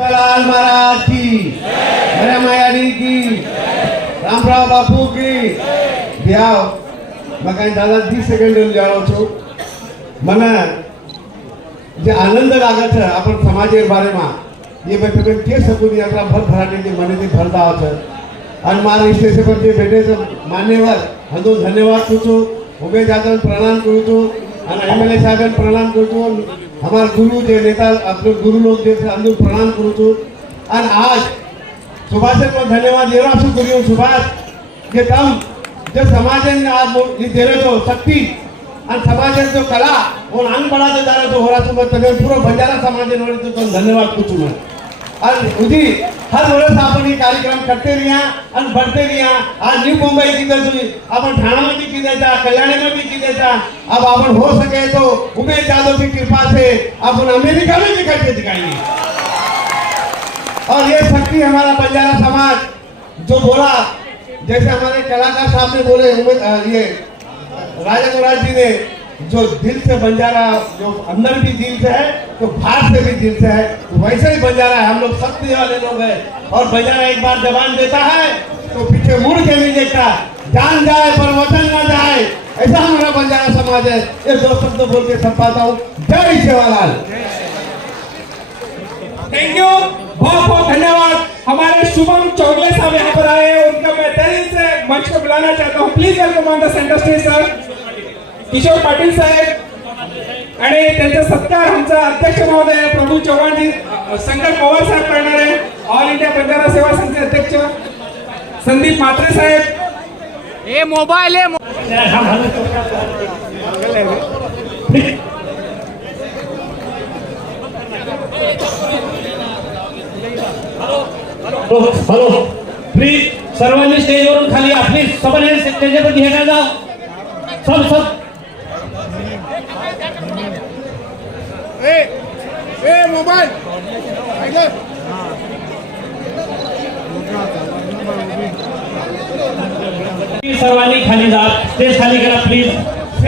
लाल महाराज की, मेरा मायानी की, रामराव बापू की ब्याव मैं दादा 10 सेकंड जाओ छो मना जे आनंद लागत है अपन समाज बारे में ये बैठे में के सकूँ यात्रा भर भराने के मने से भरता होता और मारे स्टेशन पर जे बैठे सब मान्यवर हदो धन्यवाद पूछो उबे जाकर प्रणाम करूँ तो एमएलए साहब प्रणाम करूँ तो हमारे गुरु जे नेता अपने गुरु लोग जैसे अंदर प्रणाम करूँ तो और आज सुभाष को धन्यवाद ये राशि करियो सुभाष के तम जो समाज ने आज ये दे रहे हो शक्ति और समाज जो कला वो आन बढ़ा दे जा रहे तो हो रहा तो तब पूरा बंजारा समाज ने तो धन्यवाद पूछूं मैं और उदी हर वर्ष अपन ये कार्यक्रम करते रहिया और बढ़ते रहिया आज न्यू मुंबई की दे अपन ठाणा में भी की दे जा कल्याण में भी की दे जा अब अपन हो सके तो उमेश यादव की कृपा से अपन अमेरिका में भी करके दिखाएंगे और ये शक्ति हमारा बंजारा समाज जो बोला जैसे हमारे कलाकार साहब ने बोले ये राजा मुराद जी ने जो दिल से बंजारा जो अंदर भी दिल से है तो बाहर से भी दिल से है तो वैसे ही बंजारा है हम लोग शक्ति वाले लोग हैं और बंजारा एक बार जबान देता है तो पीछे मुड़ के नहीं देखता जान जाए पर वचन न जाए ऐसा हमारा बंजारा समाज है ये दो शब्द बोल के संपाता हूँ जय सेवालाल। थैंक यू बहुत बहुत धन्यवाद। हमारे शुभम चौगले साहब यहाँ पर आए हैं उनका मैं दिल से मंच को बुलाना चाहता हूँ। Please welcome on the centre stage sir Kishor Patil saheb आणि त्यांचा सत्कार आमचा अध्यक्ष महोदय प्रभू चव्हाण जी शंकर पवार साहेब करणार आहे ऑल इंडिया बंजारा सेवा संघाचे अध्यक्ष संदीप म्हात्रे साहेब ये मोबाइल है हॅलो प्लीज सर्वांनी स्टेजवरून खाली आपली सबने स्टेजवर घ्यायला जा सब ए मोबाइल सर्वांनी खाली जा स्टेज खाली करा प्लीज।